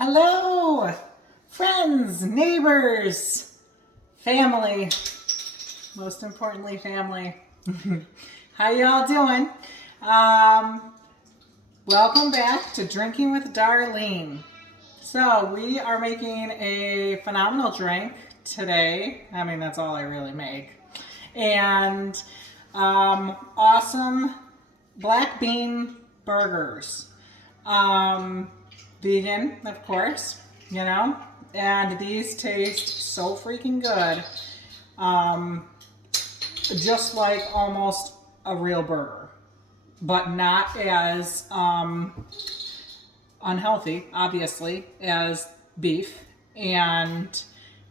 Hello, friends, neighbors, family, most importantly, family. How y'all doing? Welcome back to Drinking with Darlene. So we are making a phenomenal drink today. I mean, that's all I really make. And awesome black bean burgers. Vegan, of course, you know, and these taste so freaking good. Just like almost a real burger, but not as unhealthy, obviously, as beef and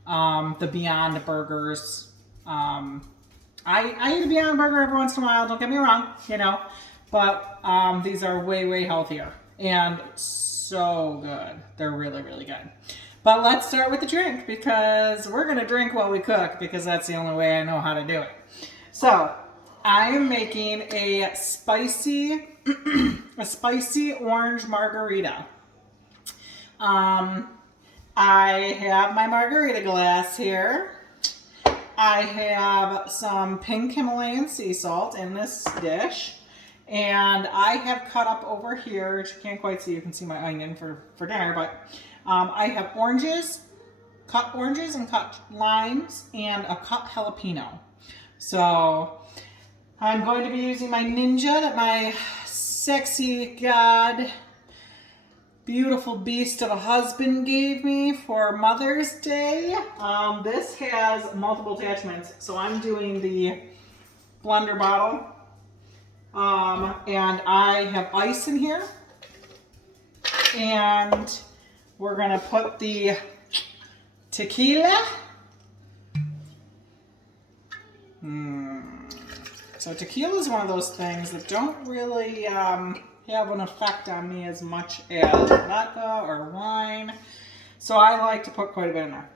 the Beyond Burgers. I eat a Beyond Burger every once in a while, don't get me wrong, you know, but these are way, way healthier and so good. They're really, really good. But let's start with the drink because we're going to drink while we cook because that's the only way I know how to do it. So I am making a spicy orange margarita. I have my margarita glass here. I have some pink Himalayan sea salt in this dish. And I have cut up over here, which you can't quite see, you can see my onion for dinner, but I have cut oranges and cut limes, and a cut jalapeno. So I'm going to be using my Ninja that my sexy god, beautiful beast of a husband gave me for Mother's Day. This has multiple attachments, so I'm doing the blender bottle. And I have ice in here, and we're gonna put the tequila. So tequila is one of those things that don't really have an effect on me as much as vodka or wine. So I like to put quite a bit in there.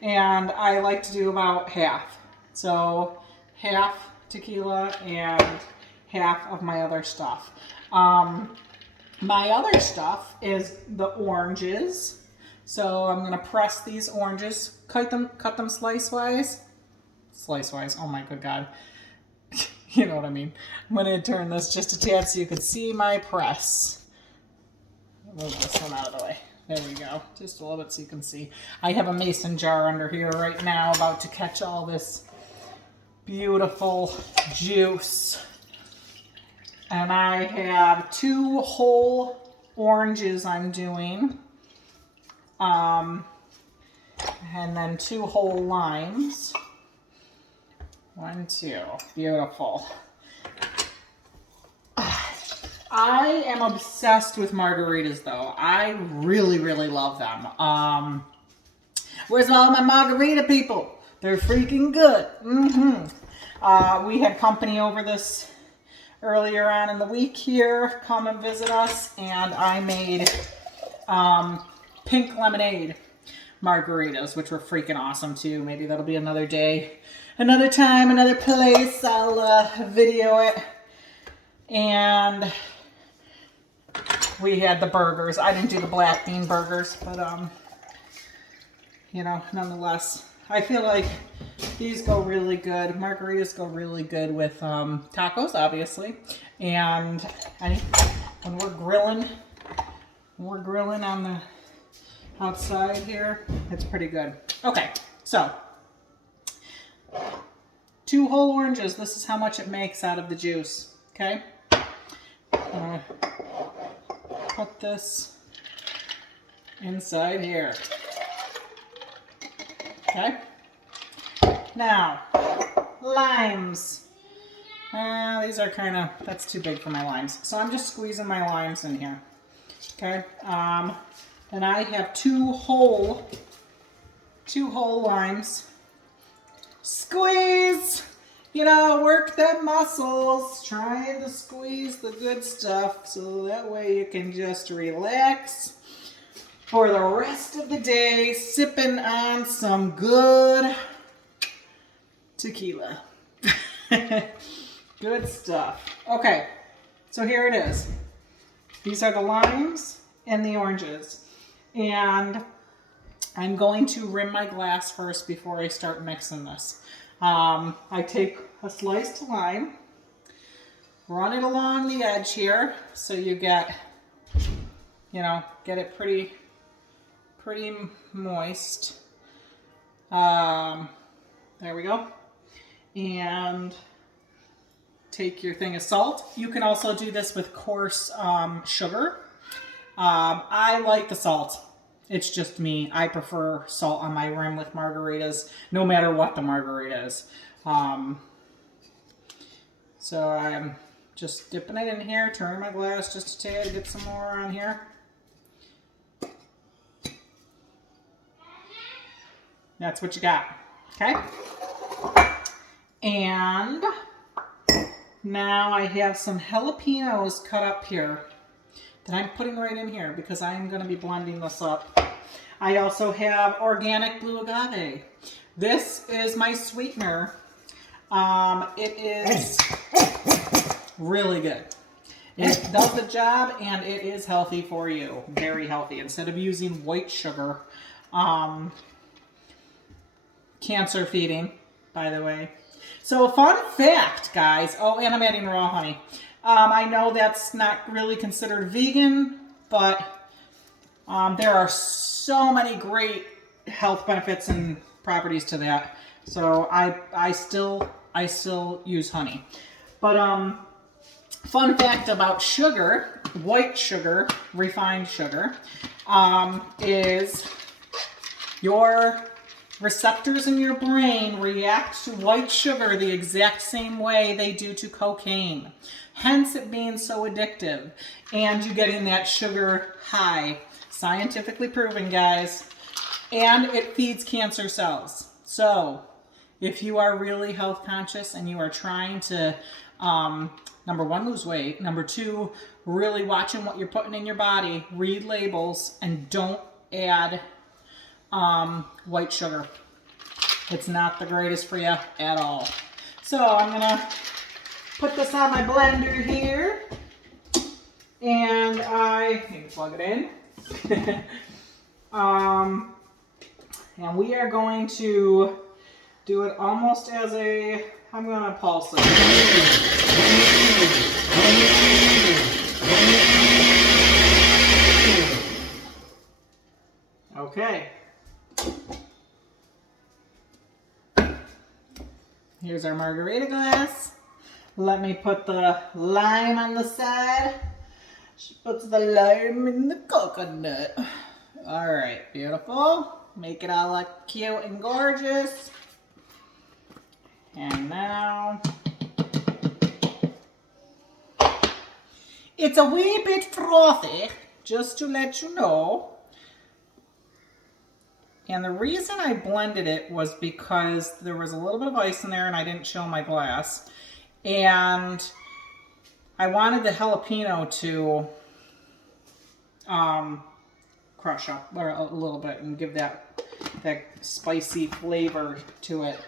And I like to do about half. So half tequila and half of my other stuff. My other stuff is the oranges. So I'm gonna press these oranges, cut them slice-wise. Slice-wise, oh my good God. You know what I mean. I'm gonna turn this just a tad so you can see my press. Move this one out of the way. There we go. Just a little bit so you can see. I have a mason jar under here right now about to catch all this beautiful juice. And I have 2 whole oranges I'm doing. And then 2 whole limes. 1, 2. Beautiful. I am obsessed with margaritas though. I really, really love them. Where's all my margarita people? They're freaking good. We had company over this earlier on in the week here come and visit us, and I made pink lemonade margaritas, which were freaking awesome too. Maybe that'll be another day, another time, another place. I'll video it. And we had the burgers. I didn't do the black bean burgers, but you know, nonetheless, I feel like these go really good. Margaritas go really good with tacos, obviously. And when we're grilling on the outside here, it's pretty good. Okay, so 2 whole oranges. This is how much it makes out of the juice. Okay. I'm gonna put this inside here. Okay. Now, limes. These are kind of, that's too big for my limes. So I'm just squeezing my limes in here. Okay. And I have 2 whole limes. Squeeze! You know, work them muscles, trying to squeeze the good stuff so that way you can just relax for the rest of the day, sipping on some good tequila. Good stuff. Okay, so here it is. These are the limes, and the oranges. And I'm going to rim my glass first before I start mixing this. I take a sliced lime, run it along the edge here so you get, get it pretty moist. There we go. And take your thing of salt. You can also do this with coarse sugar. I like the salt. It's just me. I prefer salt on my rim with margaritas, no matter what the margarita is. So I'm just dipping it in here, turning my glass just a tad, get some more on here. That's what you got, okay? And now I have some jalapeños cut up here that I'm putting right in here because I'm going to be blending this up. I also have organic blue agave. This is my sweetener. It is really good. It does the job and it is healthy for you. Very healthy. Instead of using white sugar, cancer feeding, by the way. So fun fact, guys. Oh, and I'm adding raw honey. I know that's not really considered vegan, but there are so many great health benefits and properties to that. So I still use honey. But fun fact about sugar, white sugar, refined sugar, is your receptors in your brain react to white sugar the exact same way they do to cocaine. Hence it being so addictive. And you get in that sugar high. Scientifically proven, guys. And it feeds cancer cells. So if you are really health conscious and you are trying to, number one, lose weight. Number two, really watching what you're putting in your body. Read labels and don't add white sugar. It's not the greatest for you at all. So I'm gonna put this on my blender here, and I need to plug it in. And we are going to do it almost as I'm gonna pulse it. Okay. Here's our margarita glass. Let me put the lime on the side. She puts the lime in the coconut. All right, beautiful. Make it all look cute and gorgeous. And now, it's a wee bit frothy, just to let you know. And the reason I blended it was because there was a little bit of ice in there and I didn't chill my glass. And I wanted the jalapeno to crush up a little bit and give that spicy flavor to it.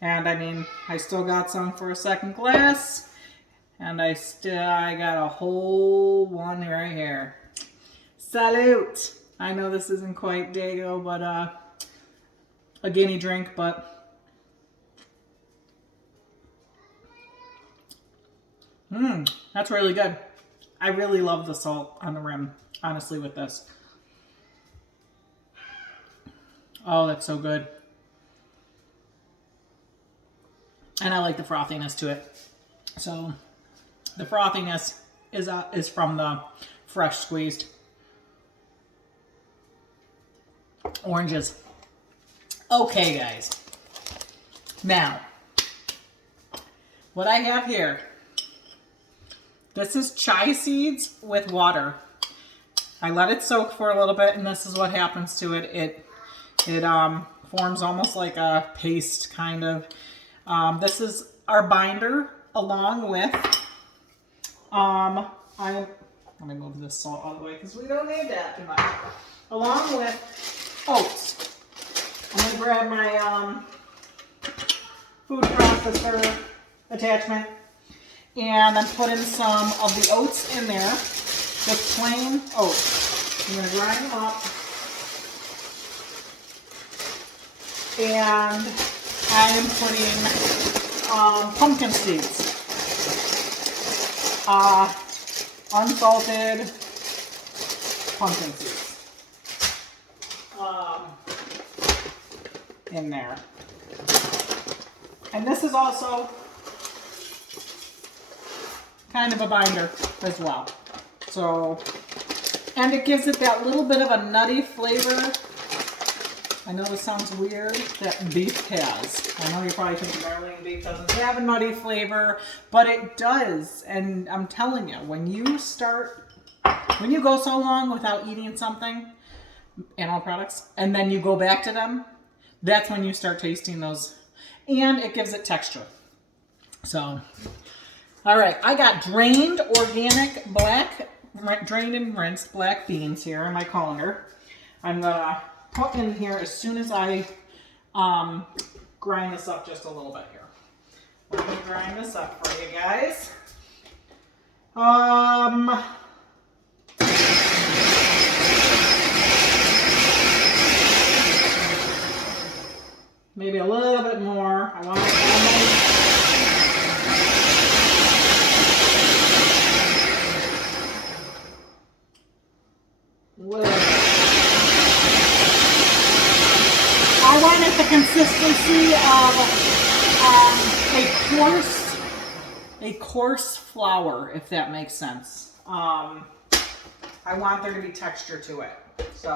And I mean, I still got some for a second glass. And I got a whole one right here. Salute! I know this isn't quite Dago, but a guinea drink, but that's really good. I really love the salt on the rim, honestly, with this. Oh, that's so good. And I like the frothiness to it. So the frothiness is from the fresh squeezed oranges. Okay, guys. Now, what I have here, this is chai seeds with water. I let it soak for a little bit, and this is what happens to it. It forms almost like a paste, kind of. This is our binder, along with, let me move this salt out of the way, because we don't need that too much. Along with oats. I'm going to grab my food processor attachment, and I'm putting some of the oats in there, just plain oats. I'm going to grind them up. And I am putting pumpkin seeds. Unsalted pumpkin seeds in there. And this is also kind of a binder as well. So, and it gives it that little bit of a nutty flavor. I know this sounds weird, that beef has. I know you're probably thinking Marlene beef doesn't have a nutty flavor, but it does. And I'm telling you, when you go so long without eating something, animal products, and then you go back to them, that's when you start tasting those. And it gives it texture. So, all right, I got drained organic drained and rinsed black beans here in my colander. I'm gonna put in here as soon as I grind this up just a little bit here. Let me grind this up for you guys. Maybe a little bit more. I want it I wanted the consistency of a coarse flour, if that makes sense. I want there to be texture to it, so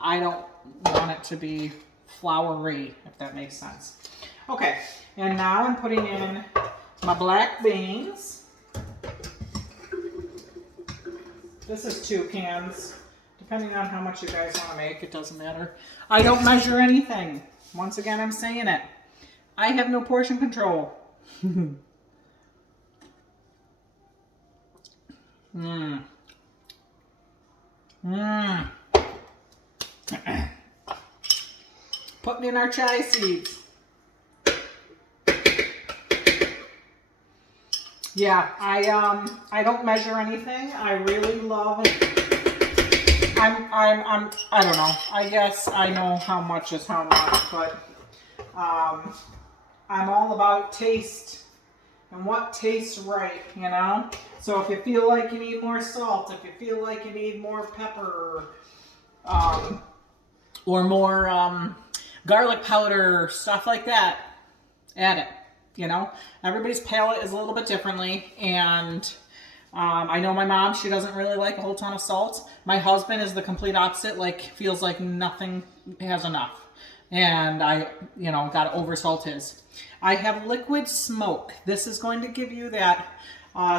I don't want it to be floury, if that makes sense. Okay, and now I'm putting in my black beans. This is 2 cans. Depending on how much you guys want to make, it doesn't matter. I don't measure anything. Once again, I'm saying it. I have no portion control. Putting in our chai seeds. Yeah, I don't measure anything. I really love it. I don't know. I guess I know how much is how much, but I'm all about taste and what tastes right, you know? So if you feel like you need more salt, if you feel like you need more pepper, or more garlic powder, stuff like that, add it, you know? Everybody's palate is a little bit differently, and I know my mom, she doesn't really like a whole ton of salt. My husband is the complete opposite, like feels like nothing has enough. And I, got to oversalt his. I have liquid smoke. This is going to give you that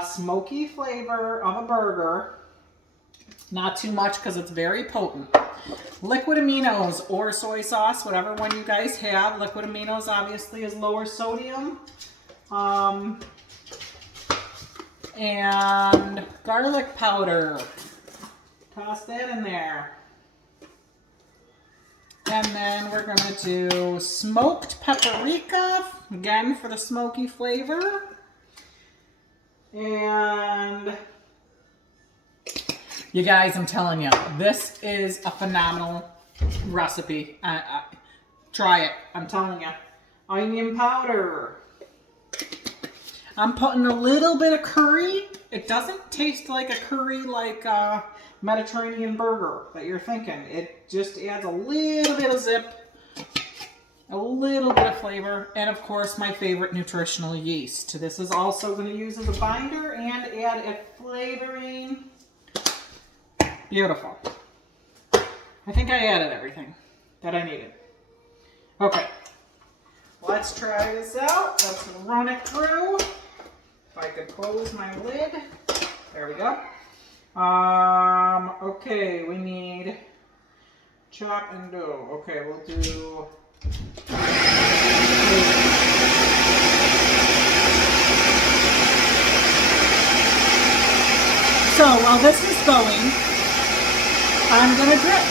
smoky flavor of a burger. Not too much because it's very potent. Liquid aminos or soy sauce, whatever one you guys have. Liquid aminos obviously is lower sodium. And garlic powder. Toss that in there. And then we're going to do smoked paprika, again for the smoky flavor. And you guys, I'm telling you, this is a phenomenal recipe. Try it, I'm telling you. Onion powder. I'm putting a little bit of curry. It doesn't taste like a curry like a Mediterranean burger that you're thinking. It just adds a little bit of zip, a little bit of flavor, and of course my favorite nutritional yeast. This is also going to use as a binder and add a flavoring. Beautiful. I think I added everything that I needed. Okay, let's try this out. Let's run it through. If I could close my lid. There we go. Okay, we need chop and dough. Okay, we'll do. So while this is going, I'm gonna drip.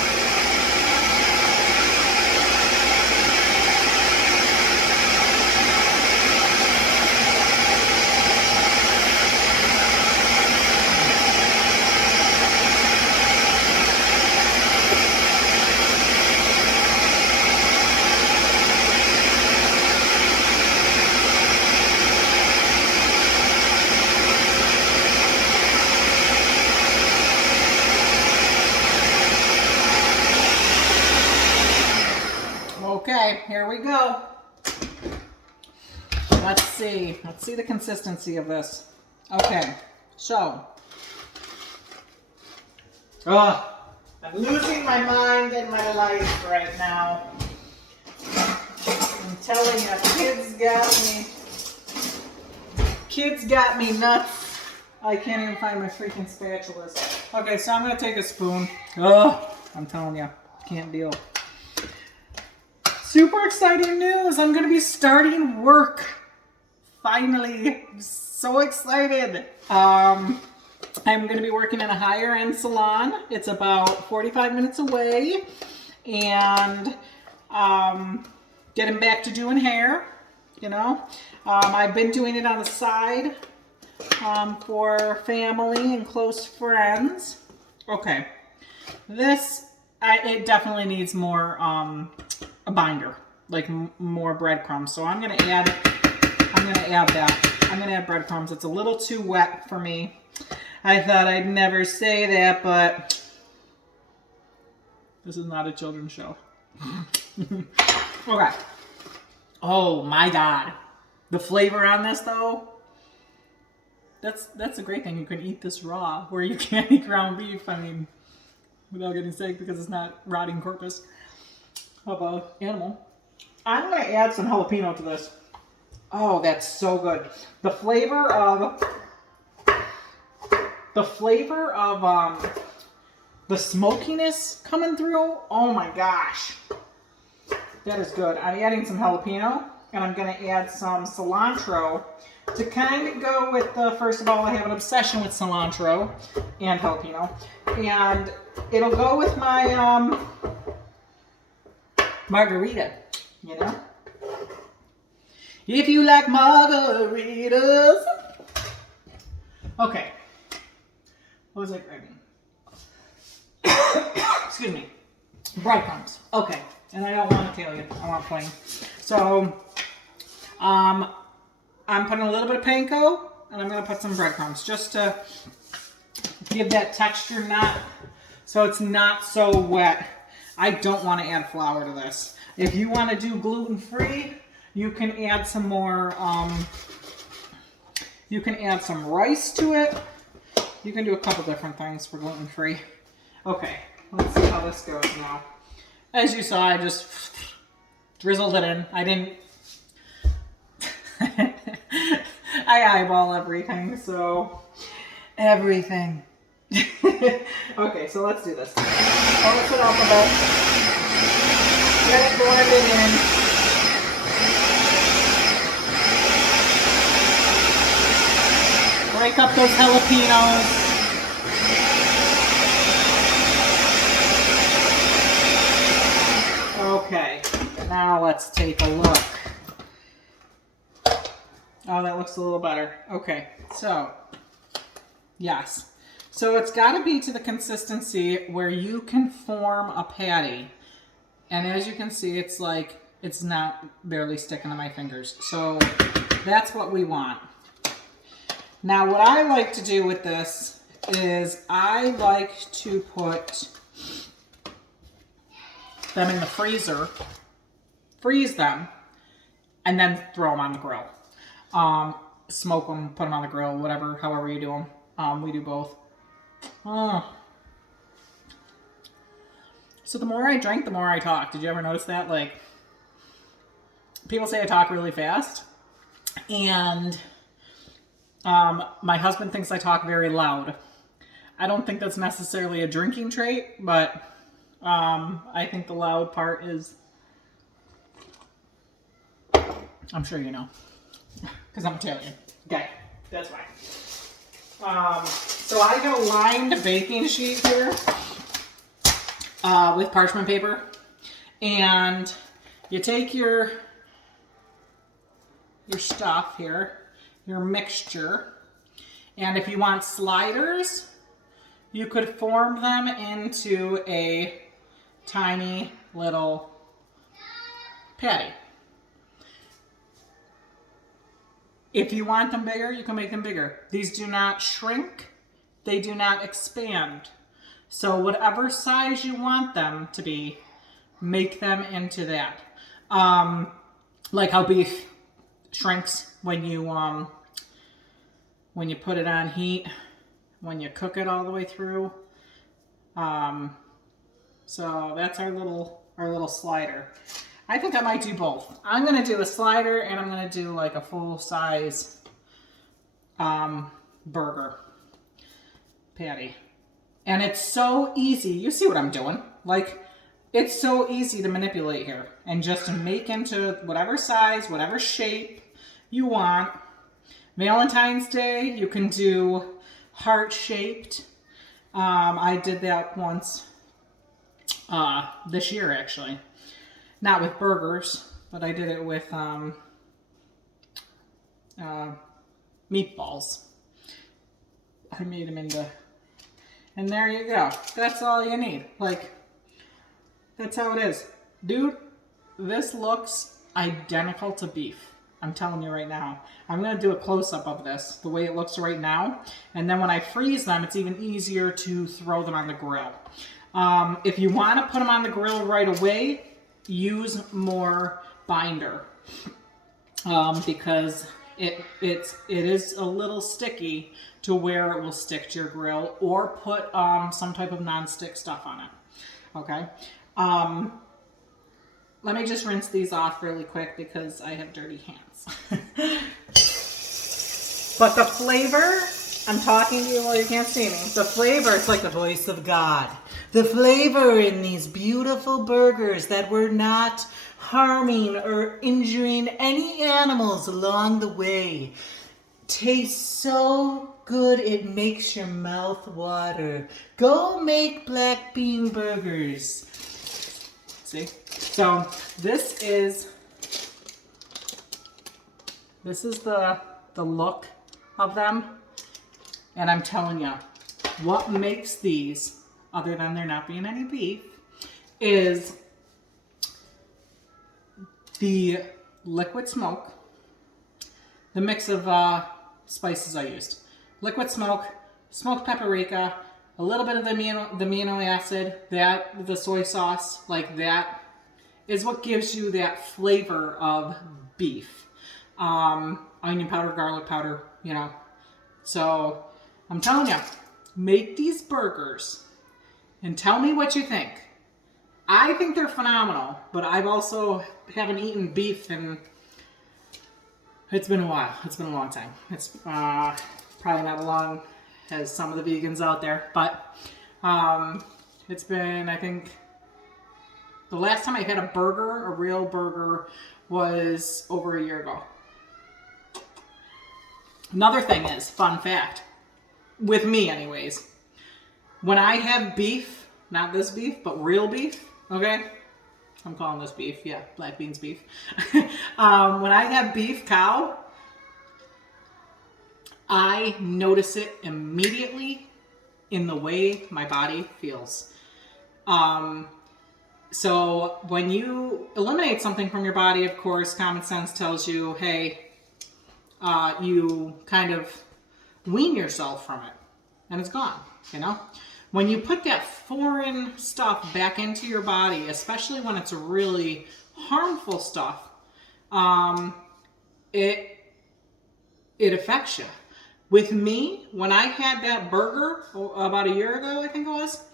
Okay, here we go. Let's see the consistency of this. Okay, so. I'm losing my mind in my life right now. I'm telling you, kids got me nuts. I can't even find my freaking spatulas. Okay, so I'm gonna take a spoon. I'm telling you, can't deal. Super exciting news! I'm gonna be starting work. Finally, I'm so excited. I'm going to be working in a higher end salon. It's about 45 minutes away, and getting back to doing hair, you know. I've been doing it on the side for family and close friends. Okay, it definitely needs more a binder, like more breadcrumbs. So I'm going to add that. I'm going to add breadcrumbs. It's a little too wet for me. I thought I'd never say that, but this is not a children's show. Okay. Oh my God. The flavor on this though, that's a great thing. You can eat this raw, where you can't eat ground beef, I mean, without getting sick because it's not rotting corpus of an animal. I'm going to add some jalapeno to this. Oh, that's so good. The flavor of the smokiness coming through, oh my gosh. That is good. I'm adding some jalapeno, and I'm going to add some cilantro to kind of go with the, first of all, I have an obsession with cilantro and jalapeno, and it'll go with my margarita, you know? If you like margaritas. Okay. What was I grabbing? Excuse me. Breadcrumbs. Okay. And I don't want Italian. I want plain. So, I'm putting a little bit of panko, and I'm going to put some breadcrumbs just to give that texture, so it's not so wet. I don't want to add flour to this. If you want to do gluten-free, you can add some more, you can add some rice to it. You can do a couple different things for gluten-free. Okay, let's see how this goes now. As you saw, I just drizzled it in. I didn't, I eyeball everything, so everything. Okay, so let's do this. I'll mix it up a bit. Get it blended in. Break up those jalapenos. Okay, now let's take a look. Oh, that looks a little better. Okay, so, yes. So it's got to be to the consistency where you can form a patty. And as you can see, it's like, it's not barely sticking to my fingers. So that's what we want. Now, what I like to do with this is I like to put them in the freezer, freeze them, and then throw them on the grill. Smoke them, put them on the grill, whatever, however you do them. We do both. So the more I drink, the more I talk. Did you ever notice that? Like, people say I talk really fast, and my husband thinks I talk very loud. I don't think that's necessarily a drinking trait, but I think the loud part is, I'm sure you know, because I'm Italian. Okay, that's why. So I have a lined baking sheet here with parchment paper, and you take your stuff here, your mixture, and if you want sliders, you could form them into a tiny little patty. If you want them bigger, you can make them bigger. These do not shrink. They do not expand. So whatever size you want them to be, make them into that. Like how beef shrinks when you put it on heat, when you cook it all the way through. So that's our little slider. I think I might do both. I'm gonna do a slider and I'm gonna do like a full size burger patty. And it's so easy. You see what I'm doing? Like, it's so easy to manipulate here and just to make into whatever size, whatever shape you want. Valentine's Day, you can do heart-shaped. I did that once this year, actually. Not with burgers, but I did it with meatballs. I made them into, and there you go. That's all you need. Like, that's how it is. Dude, this looks identical to beef. I'm telling you right now. I'm going to do a close-up of this, the way it looks right now. And then when I freeze them, it's even easier to throw them on the grill. If you want to put them on the grill right away, use more binder. Because it is a little sticky to where it will stick to your grill, or put some type of non-stick stuff on it. Okay. Let me just rinse these off really quick because I have dirty hands. But the flavor, I'm talking to you while you can't see me. The flavor, it's like the voice of God. The flavor in these beautiful burgers that we're not harming or injuring any animals along the way, tastes so good it makes your mouth water. Go make black bean burgers. See? So this is the look of them, and I'm telling you, what makes these, other than there not being any beef, is the liquid smoke, the mix of spices I used. Liquid smoke, smoked paprika, a little bit of the amino acid, the soy sauce, like that is what gives you that flavor of beef. Onion powder, garlic powder, you know. So I'm telling you, make these burgers and tell me what you think. I think they're phenomenal, but I've also haven't eaten beef in, it's been a while. It's been a long time. It's probably not as long as some of the vegans out there, but it's been, I think, the last time I had a burger, a real burger, was over a year ago. Another thing is, fun fact, with me anyways, when I have beef, not this beef, but real beef, okay? I'm calling this beef, yeah, black beans beef. When I have beef cow, I notice it immediately in the way my body feels. So when you eliminate something from your body, of course, common sense tells you, hey, you kind of wean yourself from it, and it's gone, you know? When you put that foreign stuff back into your body, especially when it's really harmful stuff, it affects you. With me, when I had that burger about a year ago, I think it was,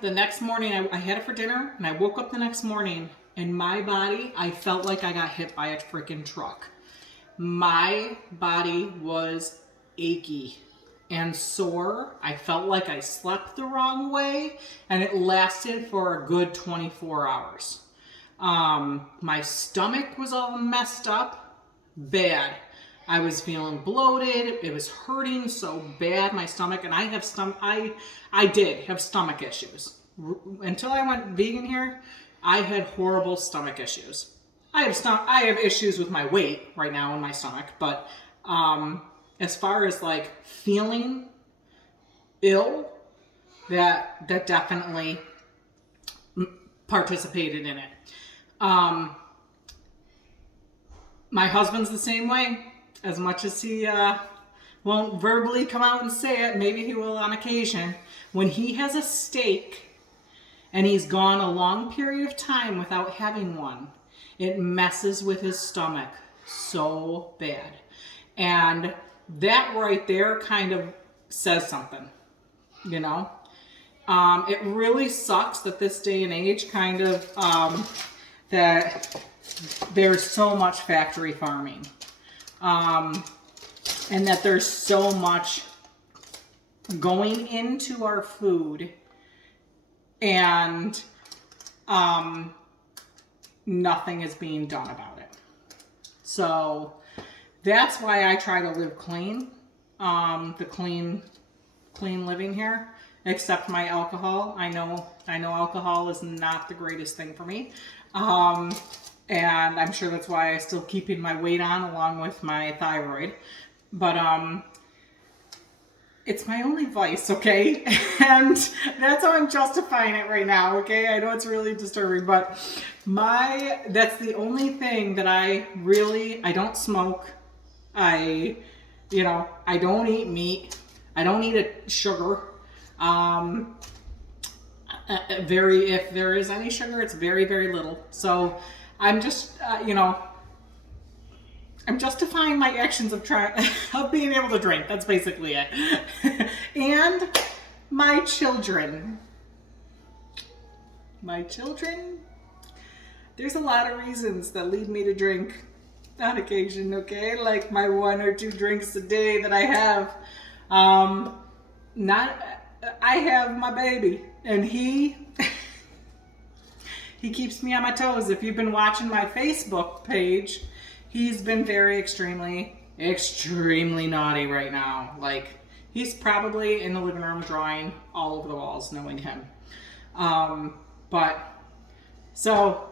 the next morning, I had it for dinner, and I woke up the next morning, and my body, I felt like I got hit by a freaking truck. My body was achy and sore. I felt like I slept the wrong way, and it lasted for a good 24 hours. My stomach was all messed up, bad. I was feeling bloated. It was hurting so bad, my stomach, and I did have stomach issues. Until I went vegan here, I had horrible stomach issues. I have issues with my weight right now in my stomach, but as far as like feeling ill, that definitely participated in it. My husband's the same way. As much as he won't verbally come out and say it, maybe he will on occasion. When he has a steak and he's gone a long period of time without having one, it messes with his stomach so bad. And that right there kind of says something, you know? It really sucks that this day and age kind of, that there's so much factory farming. And that there's so much going into our food and nothing is being done about it. So that's why I try to live clean, the clean living here, except my alcohol. I know alcohol is not the greatest thing for me. And I'm sure that's why I'm still keeping my weight on along with my thyroid. But it's my only vice, okay? And that's how I'm justifying it right now, okay? I know it's really disturbing, but that's the only thing that I don't smoke. I don't eat meat. I don't eat sugar. If there is any sugar, it's very, very little. So I'm just, I'm justifying my actions of being able to drink. That's basically it. And my children. There's a lot of reasons that lead me to drink on occasion, okay? Like my 1 or 2 drinks a day that I have. I have my baby, and he keeps me on my toes. If you've been watching my Facebook page, he's been very extremely naughty right now. Like, he's probably in the living room drawing all over the walls, knowing him. So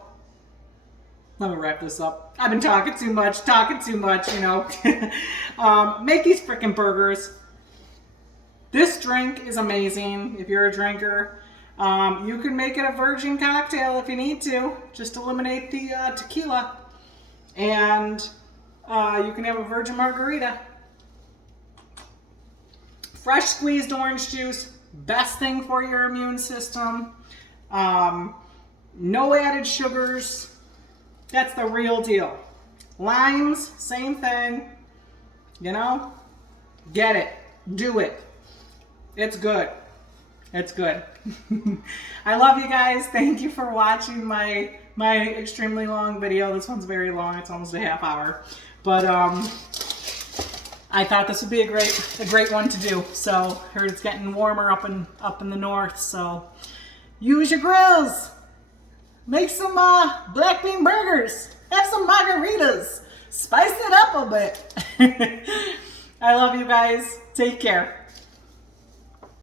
let me wrap this up. I've been talking too much, you know. Make these freaking burgers. This drink is amazing if you're a drinker. You can make it a virgin cocktail if you need to. Just eliminate the tequila. And you can have a virgin margarita. Fresh squeezed orange juice, best thing for your immune system. No added sugars. That's the real deal. Limes, same thing. You know, get it, do it. It's good. It's good. I love you guys. Thank you for watching my extremely long video. This one's very long. It's almost a half hour. But I thought this would be a great one to do. So heard it's getting warmer up in the north. So use your grills. Make some black bean burgers. Have some margaritas. Spice it up a bit. I love you guys. Take care.